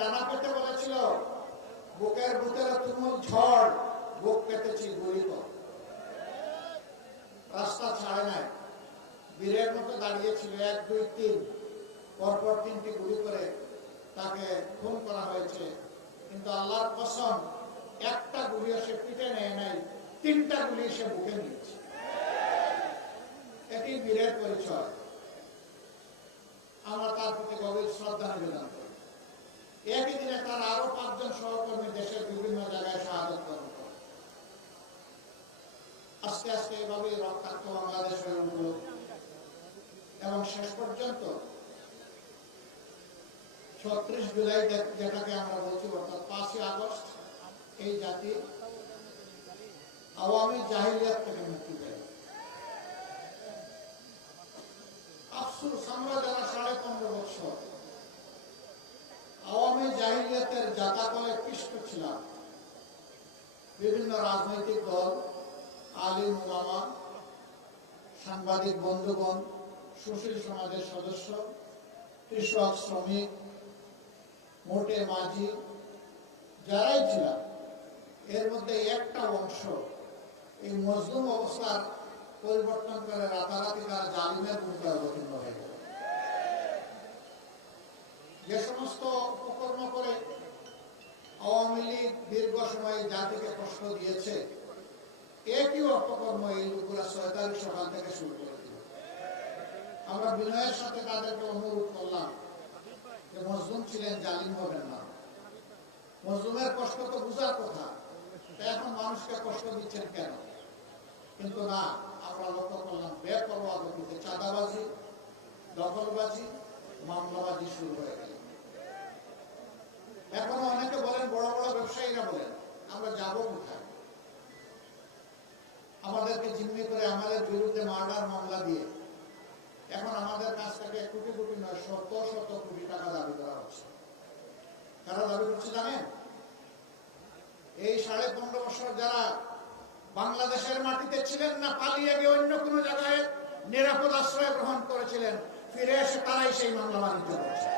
ডানা পেতে বলেছিল, বুকের ভিতরে তুমুল ঝড়, বুক পেতেছি গুলি কর। রাস্তা ছাড়ে নাই, বীরের মতো দাঁড়িয়েছিল। 1, 2, 3 পরপর 3টি গুলি করে তাকে খুন করা হয়েছে। কিন্তু আল্লাহর কসম, একটা গুলিও সে পিঠে নেয় নাই, 3টা গুলি সে বুকে নিয়েছে। এটি বীরের পরিচয়। আমরা তার প্রতি গভীর শ্রদ্ধা নিবেদন করি। একই দিনে তার আরো 5 জন সহকর্মী দেশের বিভিন্ন জায়গায় শাহাদত বরণ করে। আস্তে আস্তে এভাবেই রক্তাক্ত বাংলাদেশ হয়ে উঠল এবং শেষ পর্যন্ত 36 জুলাই যেটাকে আমরা বলছি, অর্থাৎ 5ই আগস্ট, এই জাতি আওয়ামী জাহিলিয়াত থেকে মুক্তি দেয়। আফসোস, আমরা যারা 15.5 বছর আওয়ামী জাহিলিয়াতের জাতাকলে পিষ্ট ছিলাম, বিভিন্ন রাজনৈতিক দল, আলিম ওলামা, সাংবাদিক বন্ধুগণ, সুশীল সমাজের সদস্য, কৃষক, শ্রমিক, মোটে মাঝি, যারাই ছিলাম, এর মধ্যে একটা অংশ এই মজলুম অবস্থার পরিবর্তন করে রাতারাতি তারা জালিমের ভূমিকা অবতীর্ণ হয়ে গেল। যে সমস্ত উপকর্ম করে আওয়ামী লীগ দীর্ঘ সময় জাতিকে কষ্ট দিয়েছে, একই অপকর্ম এই লোকেরা 6 তারিখ সকাল থেকে শুরু করে দিল। আমরা বিনয়ের সাথে তাদেরকে অনুরোধ করলাম যে মজলুম ছিলেন, জালিম হবেন না। মজলুমের কষ্ট তো বুঝার কথা, এখন মানুষকে কষ্ট দিচ্ছেন কেন? কিন্তু না, আমরা লক্ষ্য করলাম বেপরোয়া গতিতে চাঁদাবাজি, দখলবাজি, মামলাবাজি শুরু হয়ে গেল। এখনো অনেকে বলেন, বড় বড় ব্যবসায়ীরা বলেন, আমরা যাব কোথায়? আমাদেরকে জিম্মি করে আমাদের বিরুদ্ধে মার্ডার মামলা দিয়ে এখন আমাদের কাছ থেকে কোটি কোটি নয়, শত শত কোটি টাকা দাবি করা হচ্ছে। কারা দাবি করছে জানেন? এই 15.5 বছর যারা বাংলাদেশের মাটিতে ছিলেন না, পালিয়ে গিয়ে অন্য কোন জায়গায় নিরাপদ আশ্রয় গ্রহণ করেছিলেন, ফিরে এসে তারাই সেই মামলা বাণিজ্য করছে।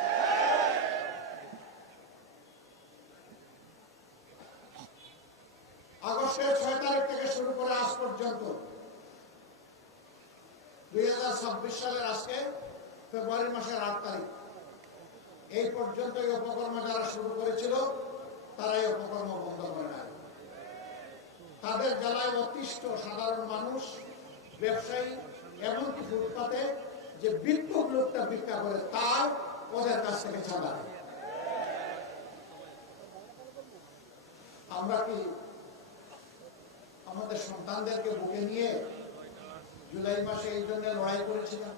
আগস্টের 6 তারিখ থেকে শুরু করে আজ পর্যন্ত 2026 সালের আজকে ফেব্রুয়ারি মাসের 8 তারিখ, এই পর্যন্ত এই অপকর্ম যারা শুরু করেছিল তারা এই অপকর্ম বন্ধ করে নাই। তাদের জ্বালায় অতিষ্ঠ সাধারণ মানুষ, ব্যবসায়ী, এমনকি ফুটপাতে যে বিক্ষোভ লোকটা ভিক্ষা করে তার ওদের কাছ থেকে ছাড়া। আমরা কি আমাদের সন্তানদেরকে বুকে নিয়ে জুলাই মাসে এই জন্য লড়াই করেছিলাম?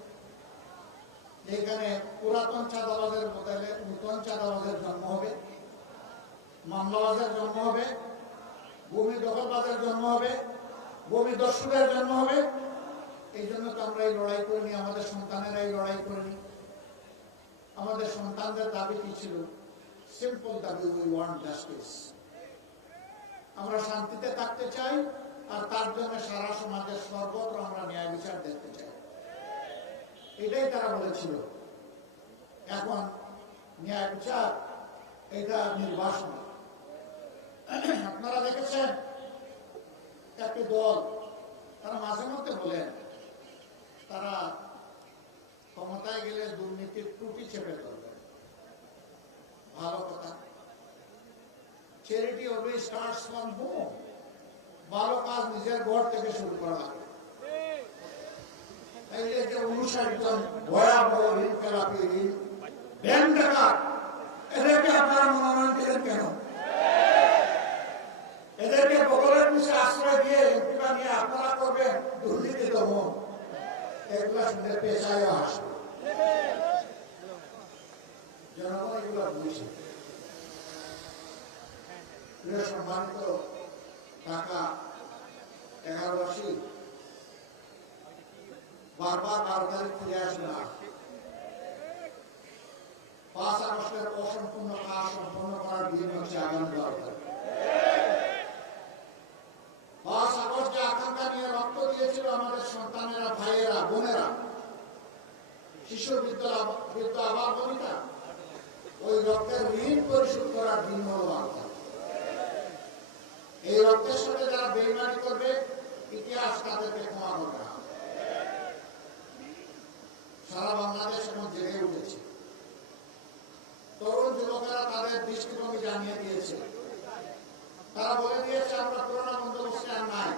যেখানে পুরাতন চাঁদাবাজের বদলে নূতন চাঁদাবাজের জন্ম হবে, মামলাবাজের জন্ম হবে, ভূমি দখলবাজের জন্ম হবে, ভূমি দস্যুদের জন্ম হবে। এই জন্য তো আমরা এই লড়াই করিনি, আমাদের সন্তানেরা এই লড়াই করেনি। আমাদের সন্তানদের দাবি কি ছিল? সিম্পল দাবি, উই ওয়ান্ট জাস্টিস। আমরা শান্তিতে থাকতে চাই, আর তার জন্য সারা সমাজের সর্বত্র আমরা ন্যায় বিচার দেখতে চাই। এটাই তারা বলেছিল। এখন ন্যায় বিচার, এটা নির্বাসন। আপনারা দেখেছেন একটি দল, তারা মাঝে মধ্যে বলেন তারা ক্ষমতায় গেলে দুর্নীতির ত্রুটি চেপে ধরবে। ভালো কথা। Charity always starts from home. ভালো কাজ নিজের ঘর থেকে শুরু করা লাগে। এই যে 59 জন ভয়াবহ ঋণ খেলাপি, ঋণ ব্যাংক ডাকাত, এদেরকে আপনারা মনোনয়ন দিলেন কেন? এদেরকে বগলের নিচে আশ্রয় দিয়ে এমপিরা নিয়ে আপনারা করবেন দুর্নীতি দমন। এগুলা শুনে পেশায় আসবে, জনগণ এগুলা বুঝছে। সম্মানিত ঢাকা 11বাসী, বারবার 12 তারিখ ফিরে আসবে না। 5 আগস্টের অসম্পূর্ণ কাজ সম্পন্ন করার দিন হচ্ছে আগামী 12 তারিখ। 5 আগস্ট যে আকাঙ্ক্ষা নিয়ে রক্ত দিয়েছিল আমাদের সন্তানেরা, ভাইয়েরা, বোনেরা, শিশু বৃদ্ধ আবার বনিতা, ওই রক্তের ঋণ পরিশোধ করার দিন হলো বাংলা। এই রক্তের সাথে যারা বেইমানি করবে, ইতিহাস তাদেরকে ক্ষমা করবে না। সারা বাংলাদেশ এখন জেগে উঠেছে। তরুণ যুবকেরা তাদের দৃষ্টিভঙ্গি জানিয়ে দিয়েছে। তারা বলে দিয়েছে, আমরা পুরোনো বন্দোবস্তে আর নাই,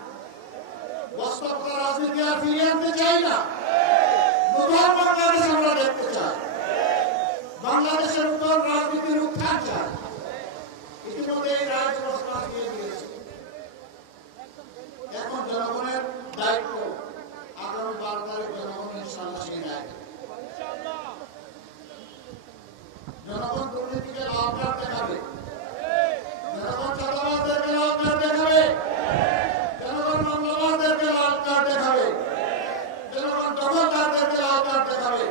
বাস্তবতা রাজনীতি আর ফিরিয়ে আনতে চাই না। নতুন বাংলাদেশ আমরা দেখতে চাই। বাংলাদেশের নতুন রাজনীতির উত্থান চাই। ইতিমধ্যে এই রায় ব্যবস্থা দিয়ে দিয়েছে। এখন জনগণের দায়িত্ব, আগামী 12 তারিখ জনগণ ইনশাআল্লাহ সেই রায়। জনগণ দুর্নীতিকে লাল কার্ড দেখাবে, জনগণ চাঁদাবাজদেরকে লাল কার্ড দেখাবে, জনগণ মামলাবাজদেরকে লাল কার্ড দেখাবে, জনগণ দখলদারদেরকে লাল কার্ড দেখাবে,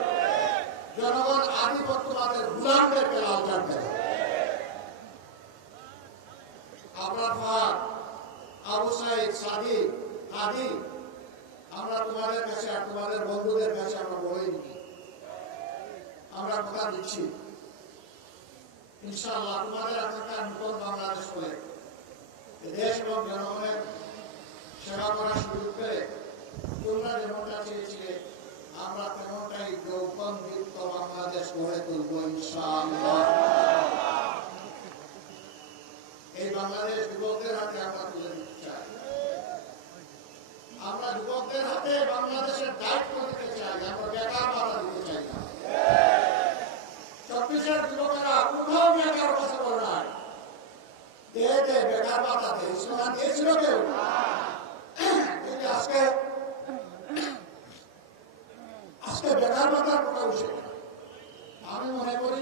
জনগণ আধিপত্যবাদের গুলামদেরকে লাল কার্ড দেখাবে। আপনার ফাহাদ, আবু সাইদ, সাদিক, আদি, আমরা তোমাদের কাছে আর তোমাদের বন্ধুদের কাছে আমরা বলেই দিই, আমরা কথা দিচ্ছি ইনশাআল্লাহ তোমাদের আকাঙ্ক্ষা নতুন বাংলাদেশ করে দেশ এবং জনগণের সেবা করার সুযোগ পেলে তোমরা যেমনটা চেয়েছিলে আমরা তেমনটাই যৌবনদীপ্ত বাংলাদেশ গড়ে তুলব ইনশাআল্লাহ। এই বাংলাদেশ যুবকদের হাতে আমরা তুলে দিতে চাই। আমরা যুবকদের হাতে বাংলাদেশের দায়িত্ব দিতে চাই। আমরা বেকার ভাতা দিতে চাই না। 24-এর যুবকেরা কোথাও বেকার কথা বলে না, দে বেকার ভাতা দে, স্লোগান দিয়েছিল কেউ? আজকে বেকার ভাতার কথা উঠে। আমি মনে করি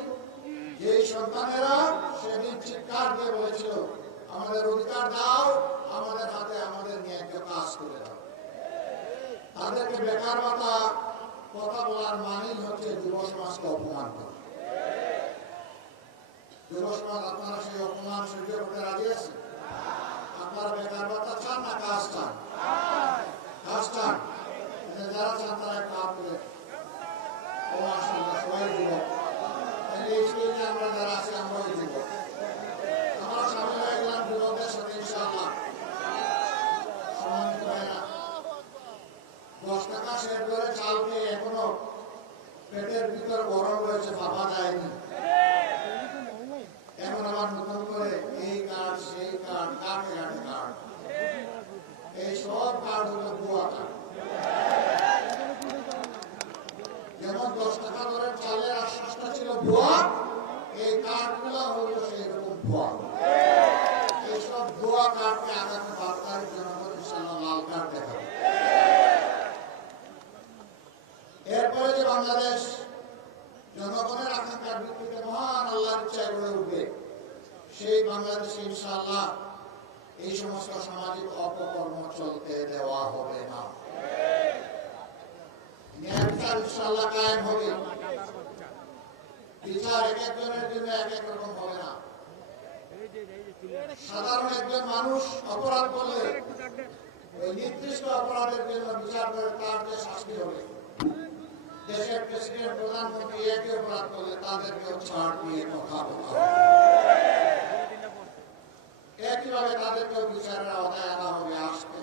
যে সন্তানেরা সেদিন চিৎকার দিয়ে বলেছিল, আমাদের অধিকার দাও, আমাদের হাতে আমাদের ন্যায্য কাজ করে দাও, তাদেরকে বেকার ভাতা কথা বলার মানেই হচ্ছে যুব সমাজকে অপমান করা। যুব সমাজ আপনারা সেই অপমান সহ্য করতে রাজি আছেন? আপনারা বেকার ভাতা চান না কাজ চান? কাজ চান। যারা চান তারা একটা হাত তুলে, ও মাশাআল্লাহ সবাই যুবক। এই স্টেজে আমরা যারা আছি আমরাও যুবক। আমরা সামিল হয়ে গেলাম যুবকদের সাথে ইনশাআল্লাহ। সম্মানিত ভাইরা, 10 টাকা শেয়ার করে চাল খেয়ে এখনো পেটের ভিতর গরম রয়েছে, ভাবা যায়নি। এখন আবার নতুন করে এই কার্ড সেই কার্ড, কাটে কাটে কার্ড, এই সব কার্ড হলো ভুয়া কার্ড। যেমন 10 টাকা ধরে চালের আশ্বাসটা ছিল ভুয়া, এই কার্ডগুলো হলো সেই রকম ভুয়া। এইসব ভুয়া কার্ডকে আগামী 12 তারিখ জনগণ ইনশাআল্লাহ লাল কার্ড দেখাবে। এরপরে যে বাংলাদেশ জনগণের আকাঙ্ক্ষার ভিত্তিতে মহান আল্লাহর ইচ্ছায় গড়ে উঠবে, সেই বাংলাদেশে ইনশাআল্লাহ এই সমস্ত সামাজিক অপকর্ম চলতে দেওয়া হবে না। ন্যায় বিচার ইনশাআল্লাহ কায়েম হবে। বিচার এক একজনের জন্য এক এক রকম হবে না। সাধারণ একজন মানুষ অপরাধ করলে ওই নির্দিষ্ট অপরাধের জন্য বিচার করে তার যে শাস্তি হবে, দেশের প্রেসিডেন্ট প্রধানমন্ত্রী একই অপরাধ করলে তাদেরকেও ছাড় দিয়ে কথা বলতে হবে। একইভাবে তাদেরকেও বিচারের আওতায় আনা হবে, আসতে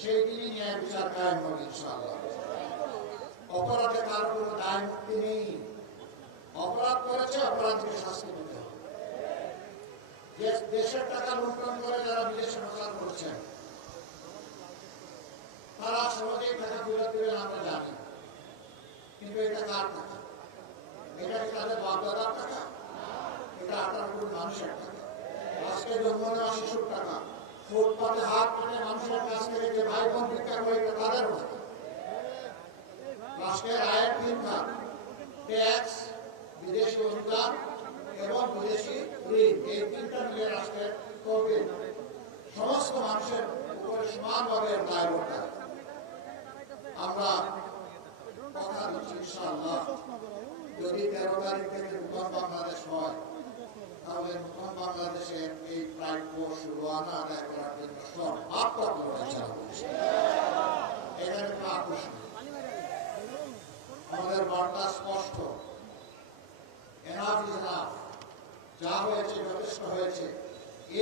সেই দিনই ন্যায় বিচার কায়েম হবে ইনশাআল্লাহ। অপরাধে কারো কোনো দায় মুক্তি নেই। অপরাধ করেছে, অপরাধীকে শাস্তি দিতে হবে। দেশের টাকা লুণ্ঠন করে যারা বিদেশে প্রচার করছেন, তারা সহজেই টাকা ফেরত দেবেন আমরা জানি, কিন্তু এটা কার টাকা? এটা কি তাদের বাপদাদার টাকা? এটা 18 কোটি মানুষের টাকা। আজকে জন্ম নেওয়া শিশুর টাকা, ফুটপাতে হাত পেতে মানুষের কাছ থেকে যে ভাই বোন ভিক্ষা করে, এটা তাদের টাকা। রাষ্ট্রের আয়ের 3 ভাগ, ট্যাক্স, বিদেশি অনুদান এবং বিদেশি ঋণ, এই 3টা মিলে রাষ্ট্রের তহবিল সমস্ত মানুষের উপরে সমানভাবে দায়বদ্ধ। আমরা কথা দিচ্ছি ইনশাআল্লাহ, যদি 13 তারিখ থেকে নতুন বাংলাদেশ হয়, তাহলে নতুন বাংলাদেশের এই প্রাপ্য সুরানা আদায় করার জন্য সর্বাত্মক লড়াই চালাবো। এখানে কোনো আপোষ নেই। আমাদের বার্তা স্পষ্ট, এনাফ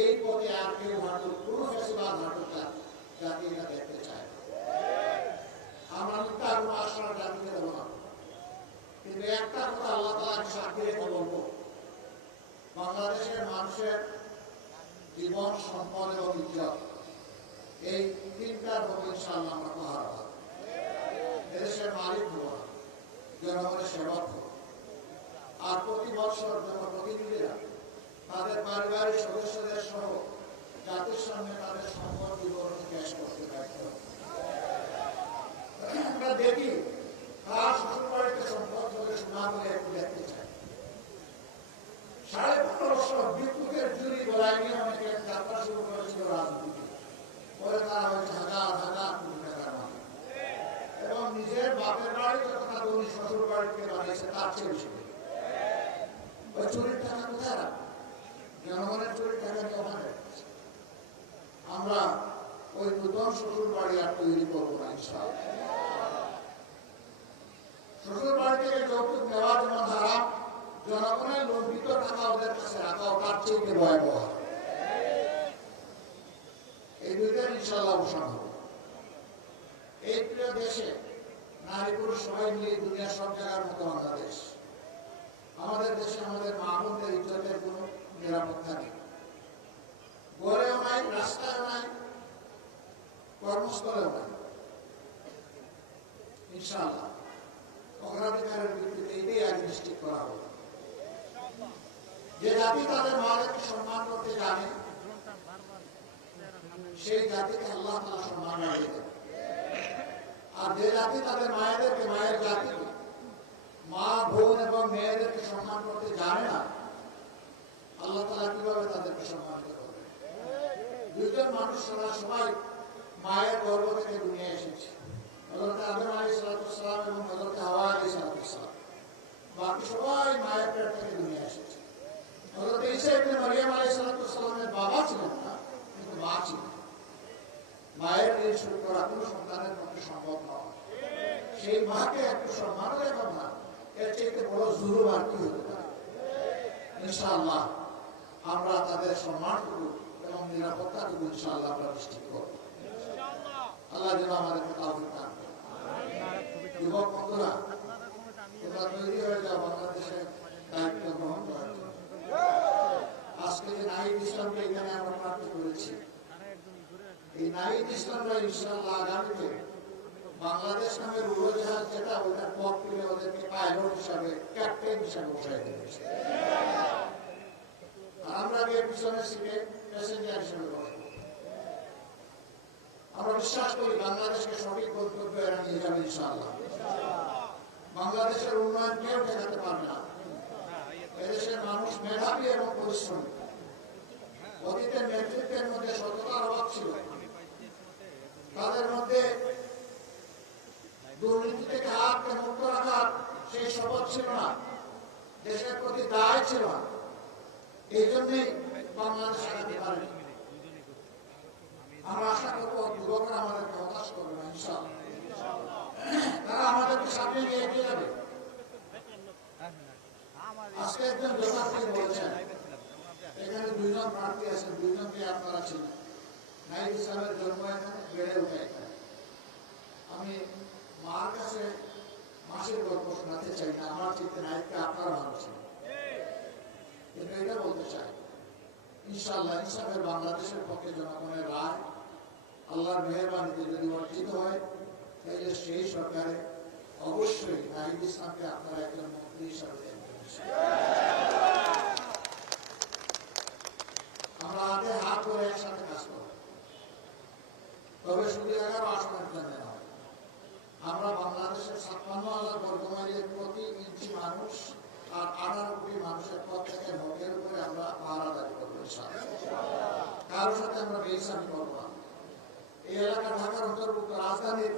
এই পথে আর কেউ হাঁটুক, কোনো ফেসিবাদ হাঁটুক না, জাতি এটা দেখতে চায়। আমরা মিথ্যা কোনো আশ্রয় জাতিকে দেবো না, কিন্তু একটা কথা আল্লাহ তাআলাকে সাক্ষী রেখে বলবো, বাংলাদেশের মানুষের জীবন, সম্পদ এবং ইজ্জত এই তিনটার হবে ইনশাআল্লাহ আমরা পাহারা পাবো। দেশের মালিক হবো না, জনগণের সেবক হবো। আর প্রতি বছর জনপ্রতিনিধিরা তাদের পারিবারিক সদস্যদের সহ জাতির সামনে তাদের সম্পদ বিবরণী পেশ করতে ব্যর্থ। আমরা দেখি তার শ্বশুরবাড়িতে সম্পদ বলে শোনা বলে একটু দেখতে চাই। 1550 বিদ্যুতের জুড়ি গলায় নিয়ে অনেকে যাত্রা শুরু করেছিল রাজনীতি, পরে তারা হয়েছে হাজার হাজার কোটি টাকার মালিক, এবং নিজের বাপের বাড়ি যখন আদমি শ্বশুর বাড়িতে বানিয়েছে তার চেয়ে বেশি। ওই চুরির টাকা কোথায় রাখবে? জনগণের চুরির টাকা নিয়ে ওখানে। আমরা ওই নতুন শ্বশুর বাড়ি আর তৈরি করবো না ইনশাআল্লাহ। শ্বশুর বাড়ি থেকে যৌতুক নেওয়া যেমন হারাম, জনগণের লম্বিত টাকা ওদের কাছে রাখা তার চেয়ে ভয়াবহ। এই দুইটার ইনশাআল্লাহ অবসান হবে। এই প্রিয় দেশে নারী পুরুষ সবাই মিলে দুনিয়ার সব জায়গার মতো বাংলাদেশ। আমাদের দেশে আমাদের মা বোনদের ইজ্জতের কোনো নিরাপত্তা নেই, ঘরেও নাই, রাস্তায় নাই, কর্মস্থলেও নাই। ইনশাআল্লাহ অগ্রাধিকারের ভিত্তিতে এটাই আগে নিশ্চিত করা হবে। যে জাতি তাদের মাদেরকে সম্মান করতে জানে সেই জাতিকে আল্লাহ তাআলা সম্মান বাড়িয়ে দেবে। আর যে জাতি তাদের মায়েদেরকে, মায়ের জাতিকে, মা বোন এবং মেয়েদেরকে সম্মান করতে জানে না, আল্লাহ তাআলা কিভাবে তাদেরকে সম্মানিত করবে? দুইজন মানুষ সবাই মায়ের গর্ভ থেকে দুনিয়া এসেছে, হযরত আদম আলাইহিস সালাম এবং হযরত হাওয়া আলাইহিস সালাম। বাকি সবাই মায়ের পেট থেকে দুনিয়া এসেছে। হযরত ঈসা ইবনে মারইয়াম আলাইহিস সালামের বাবা ছিলেন না, কিন্তু মা ছিলেন। মায়ের এই শুরু করা কোনো সন্তানের পক্ষে সম্ভব নয়। সেই মাকে একটু সম্মান দেখাবো না, এর চেয়ে বড় জুলুম আর কি হতে পারে? ইনশাআল্লাহ আমরা তাদের সম্মানটুকু এবং নিরাপত্তাটুকু ইনশাআল্লাহ আমরা নিশ্চিত করব। আল্লাহ যেন আমাদেরকে তাওফিক দান করেন। যুবক বন্ধুরা, তোমরা তৈরি হয়ে যাও বাংলাদেশের দায়িত্ব গ্রহণ করার জন্য। আজকে যে নাহিদ ইসলামকে এখানে আমরা প্রার্থী করেছি, এই নাহিদ ইসলামরা ইনশাআল্লাহ আগামীতে বাংলাদেশ নামের উড়োজাহাজ যেটা, ওটার পথ তুলে ওদেরকে পাইলট হিসাবে, ক্যাপ্টেন হিসাবে বসাই দিয়েছে। আমরা গিয়ে পিছনের সিটে প্যাসেঞ্জার হিসেবে বসবো। আমরা বিশ্বাস করি বাংলাদেশকে সঠিক গন্তব্য এরা নিয়ে যাবে ইনশাআল্লাহ। বাংলাদেশের উন্নয়ন কেউ ঠেকাতে পারবে না। এদেশের মানুষ মেধাবী এবং পরিশ্রমী। অতীতের নেতৃত্বের মধ্যে সততার অভাব ছিল, তাদের মধ্যে দুর্নীতি থেকে হাতকে মুক্ত রাখার সেই শপথ ছিল না, দেশের প্রতি দায় ছিল না। এই জন্যই বাংলাদেশ আগাতে পারেনি। আমরা আশা করবো যুবকরা আমাদেরকে হতাশ করবে না ইনশাআল্লাহ। তারা আমাদেরকে সামনে নিয়ে এগিয়ে যাবে। আজকে একজন যোদ্ধাকে বলেছেন, এখানে দুইজন প্রার্থী আছেন, দুইজনকে আপনারা ছিলেন। নাহিদ ইসলামের জন্ম এখানে, বেড়ে ওঠে এখানে। আমি মার কাছে মাসের গল্প শোনাতে চাই না, আমার চিন্তা নাহিদকে আপনারা ভালো ছিলেন। কিন্তু এটা বলতে চাই, ইনশাআল্লাহ ইসলামের বাংলাদেশের পক্ষে জনগণের রায় আল্লাহর মেহেরবানিতে যদি অর্জিত হয়, তাহলে সেই সরকারে অবশ্যই নাহিদ ইসলামকে আপনারা একজন মন্ত্রী হিসাবে দেখবেন। আমরা হাতে হাত ধরে একসাথে কাজ করব, তবে শুধু 11 আসনের জন্য নয়। আমরা বাংলাদেশের 56,000 বর্গমাইলের প্রতি ইঞ্চি মানুষ আর 18 কোটি মানুষের প্রত্যেকের হকের উপরে আমরা পাহারাদারি করবো ইনশাআল্লাহ। কারোর সাথে আমরা বেইনসাফি করবো না। এই এলাকা ঢাকার অন্তর্ভুক্ত রাজধানীর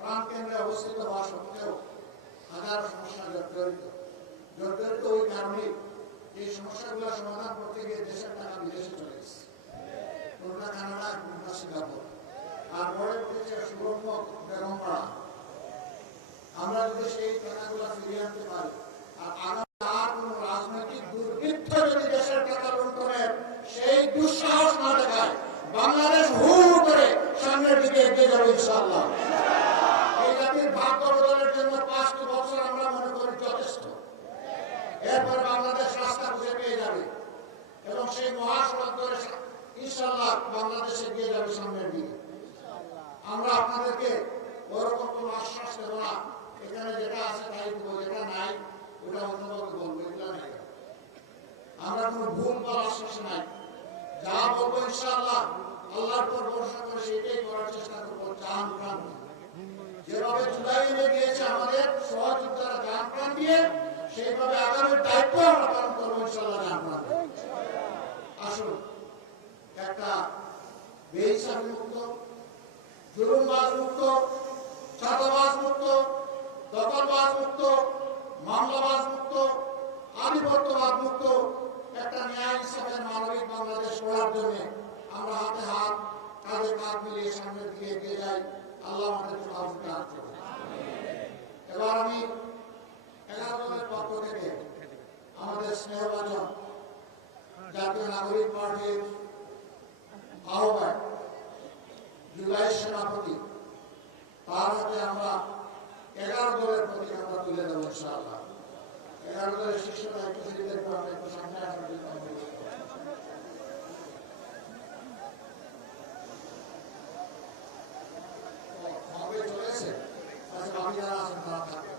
প্রাণকেন্দ্রে অবস্থিত হওয়া সত্ত্বেও হাজার সমস্যা জর্জরিত ওই কারণে এই সমস্যাগুলো সমাধান করতে গিয়ে দেশের টাকা বিদেশে চলে গেছে, কোনটা কানাডা, কোনটা সিঙ্গাপুর, আর পরে উঠেছে সুরম্য বেগমপাড়া। আমরা যদি সেই টাকাগুলো ফিরিয়ে আনতে পারি, আর আগামী আর কোন রাজনৈতিক দুর্বৃত্ত যদি দেশের টাকা লুণ্ঠনের সেই দুঃসাহস ইনশাআল্লাহ। এই জাতির ভাগ্য বদলের জন্য 5টি বছর আমরা মনে করি যথেষ্ট। এরপর বাংলাদেশ রাস্তা খুঁজে পেয়ে যাবে এবং সেই মহাসড়ক ধরে ইনশাআল্লাহ বাংলাদেশ এগিয়ে যাবে সামনের দিকে। আমরা আপনাদেরকে ওরকম কোনো আশ্বাস দেব না, এখানে যেটা আছে তাই দেবো, যেটা নাই ওটা অন্যভাবে বলবো, এগুলো নাই। আমরা কোনো ভুল বলার আশ্বাস নাই। যা বলবো ইনশাআল্লাহ আল্লাহর উপর ভরসা করে সেটাই করার চেষ্টা করবো। জান প্রাণ যেভাবে জুলাই এনে দিয়েছে আমাদের সহযোদ্ধারা জান প্রাণ দিয়ে, সেইভাবে আগামীর দায়িত্ব আমরা পালন করবো ইনশাআল্লাহ জান প্রাণ। আসুন একটা বেহিসাবি মুক্ত, জুলুমবাজ মুক্ত, চাঁদাবাজ মুক্ত, দখলবাজ মুক্ত, মামলাবাজ মুক্ত, আধিপত্যবাদ মুক্ত একটা ন্যায় ইনসাফের মানবিক বাংলাদেশ গড়ার জন্য আমরা হাতে হাত কাঁধে কাঁধ মিলিয়ে সামনের দিকে এগিয়ে যাই। আল্লাহ আমাদের তৌফিক দান করুন। এবার আমি 11 দলের পক্ষ থেকে আমাদের স্নেহভাজন জাতীয় নাগরিক পার্টির আহ্বায়ক জুলাই সভাপতি, তার হাতে আমরা 11 দলের প্রতি আমরা তুলে দেবো ইনশাআল্লাহ। 11 দলের শীর্ষ দায়িত্বশীলদের পর একটু সামনে আসার জন্য অনুরোধ করব। চলেছে আচ্ছা, বাকি যারা আছেন তারা থাকবেন।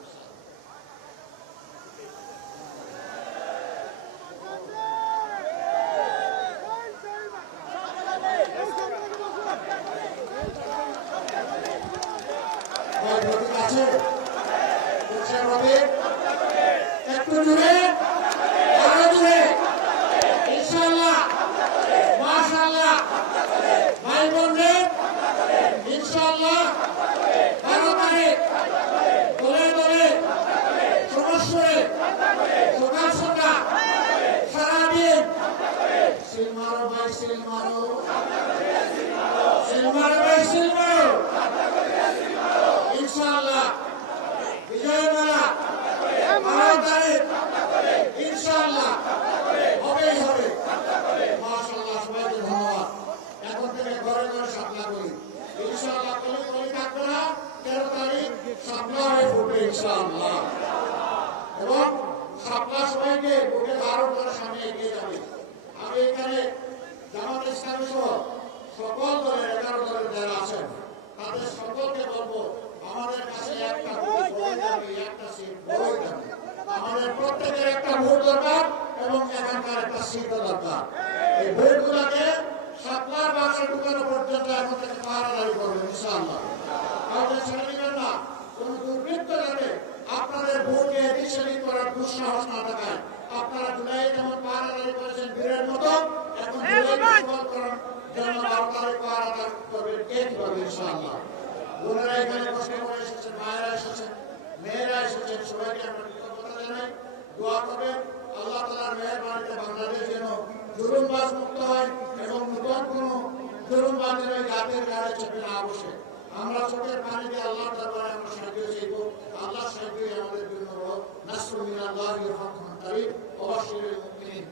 একটু জুড়ে আরো জুড়ে ইনশাআল্লাহ মাশাআল্লাহ ভাই বোনদের ইনশাআল্লাহ ভারতে দলে দলে সমস্যরে সকাল সন্ধ্যা সারাদিন সিল মারো ভাই সিল মারো, সিল মারো ভাই সিল মারো ইনশাআল্লাহ। বিজয় মেলা ইনশাআল্লাহ হবেই হবে। মাশাআল্লাহ, সবাইকে ধন্যবাদ। এখন থেকে ঘরে ঘরে সাপলা করি ইনশাআল্লাহ। কলি কলি থাকবে না, 13 তারিখ সাপলা হয়ে ফুটবে ইনশাআল্লাহ। এবং সাপলা সবাইকে বুকে ধারণ করে সামনে এগিয়ে যাবে। আমি এখানে জামাত ইসলামী সহ সকল দলের 11 দলের যারা আছেন তাদের সকলকে বলবো, আমাদের কাছে একটা একটা সিট বই যাবে। আমাদের প্রত্যেকের একটা ভোট দরকার এবং এখানকার একটা সিট দরকার। এই ভোটগুলোকে সাপলার বাক্সে ঢুকানো পর্যন্ত এখন থেকে পাহারাদারি করবেন ইনশাআল্লাহ। কাউকে ছেড়ে দিবেন না। কোন দুর্বৃত্ত যাতে আপনাদের ভোটকে দিশারি করার দুঃসাহস না দেখায়। আপনারা জুলাই যেমন পাহারাদারি করেছেন বীরের মতো, এখন জুলাই সফল করার জন্য 12 তারিখ পাহারাদারি করবেন একইভাবে ইনশাআল্লাহ। বোনেরা এখানে কষ্ট করে এসেছেন, মায়েরা এসেছেন, মেয়েরা এসেছেন, সবাইকে আমরা কৃতজ্ঞতা জানাই। দোয়া করবেন আল্লাহ তাআলার মেহেরবানিতে বাংলাদেশ যেন জুলুমবাজ মুক্ত হয় এবং নতুন কোন জুলুমবাজের ওই জাতির গায়ে চেপে না বসে। আমরা চোখের পানি দিয়ে আল্লাহর দরবারে আমরা সাহায্য চাইব। আল্লাহ সাহায্যই আমাদের জন্য নাসরুল মিনাল্লাহি ওয়া ফাতহুন কারীম ওয়া বাশশিরিল মুমিনিন।